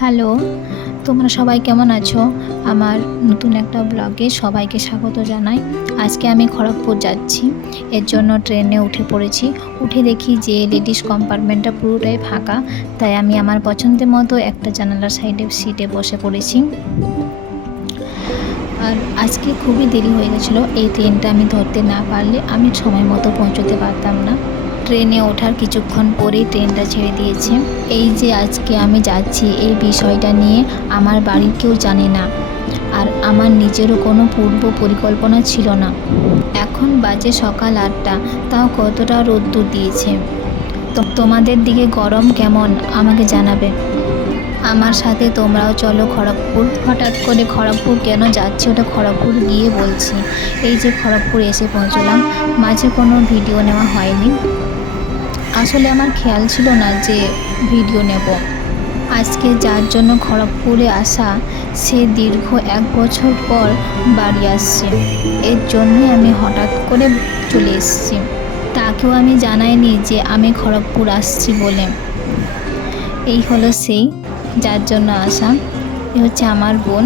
Hello, তোমরা সবাই কেমন আছো? আমার নতুন একটা ব্লগে সবাইকে স্বাগত জানাই। আজকে আমি খড়গপুর যাচ্ছি। এর জন্য ট্রেনে উঠে পড়েছি। উঠে দেখি যে লেডিস কম্পার্টমেন্টটা পুরোটাই ফাঁকা। তাই আমি আমার পছন্দের মতো একটা জানালার সাইডে, সিটে বসে পড়েছি। আর আজকে খুবই দেরি হয়ে গেছিল। এই ট্রেনটা আমি ধরতে না পারলে আমি সময় মতো পৌঁছতে পারতাম না। ট্রেনে ওঠার কিছুক্ষণ পরেই ট্রেনটা ছেড়ে দিয়েছে। এই যে আজকে আমি যাচ্ছি, এই বিষয়টা নিয়ে আমার বাড়ির কেউ জানে না। আর আমার নিজেরও কোনো পূর্ব পরিকল্পনা ছিল না। এখন বাজে সকাল আটটা, তাও কতটা রোদ্দুর দিয়েছে। তো তোমাদের দিকে গরম কেমন? আমাকে জানাবে। আমার সাথে তোমরাও চলো খড়গপুর। হঠাৎ করে খড়গপুর কেন যাচ্ছি ওটা খড়গপুর গিয়ে বলছি। এই যে খড়গপুর এসে পৌঁছলাম, মাঝে কোনো ভিডিও নেওয়া হয়নি। আসলে আমার খেয়াল ছিল না যে ভিডিও নেব। আজকে যার জন্য খড়গপুরে আসা, সে দীর্ঘ এক বছর পর বাড়ি আসছে। এর জন্যই আমি হঠাৎ করে চলে এসেছি। তাকেও আমি জানাইনি যে আমি খড়গপুর আসছি বলে। এই হলো সেই, যার জন্য আসা। এ হচ্ছে আমার বোন।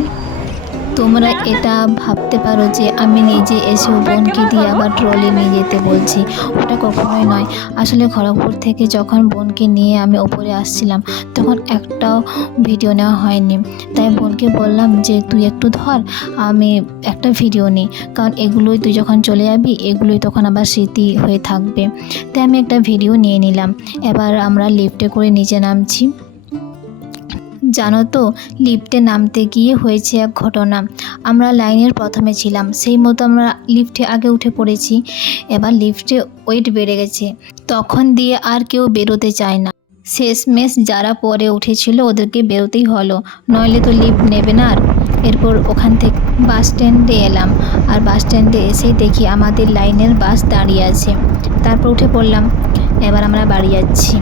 তোমরা এটা ভাবতে পারো যে আমি নিজে এসে বোনকে দিয়ে আবার ট্রলি নিয়ে যেতে বলছি। ওটা কখনোই নয়। আসলে খড়গপুর থেকে যখন বোনকে নিয়ে আমি ওপরে আসছিলাম, তখন একটাও ভিডিও নেওয়া হয়নি। তাই বোনকে বললাম যে, তুই একটু ধর, আমি একটা ভিডিও নিই। কারণ এগুলোই তুই যখন চলে যাবি, এগুলোই তখন আবার স্মৃতি হয়ে থাকবে। তাই আমি একটা ভিডিও নিয়ে নিলাম। এবার আমরা লিফটে করে নিচে নামছি। জানো তো, লিফটে নামতে গিয়ে হয়েছে এক ঘটনা। আমরা লাইনের প্রথমে ছিলাম। সেই মতো আমরা লিফটে আগে উঠে পড়েছি। এবার লিফটে ওয়েট বেড়ে গেছে। তখন দিয়ে আর কেউ বেরোতে চায় না। শেষমেশ যারা পরে উঠেছিল ওদেরকে বেরোতেই হলো। নইলে তো লিফট নেবে না আর। এরপর ওখান থেকে, বাস স্ট্যান্ডে এলাম। আর বাস স্ট্যান্ডে এসেই দেখি আমাদের লাইনের বাস দাঁড়িয়ে আছে। তারপর উঠে পড়লাম। এবার আমরা বাড়ি যাচ্ছি।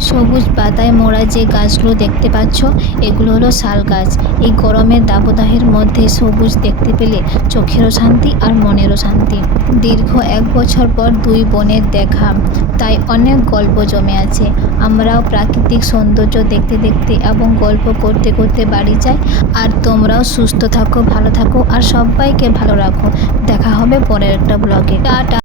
সবুজ পাতায় মোড়া যে গাছগুলো দেখতে পাচ্ছ, এগুলো হলো শাল গাছ। এই গরমের দাবদাহের মধ্যে সবুজ দেখতে পেলে চোখেরও শান্তি আর মনেরও শান্তি। দীর্ঘ এক বছর পর দুই বোনের দেখা। তাই অনেক গল্প জমে আছে। আমরাও প্রাকৃতিক সৌন্দর্য দেখতে দেখতে এবং গল্প করতে করতে বাড়ি যাই। আর তোমরাও সুস্থ থাকো, ভালো থাকো আর সবাইকে ভালো রাখো। দেখা হবে পরের একটা ব্লগে। টাটা।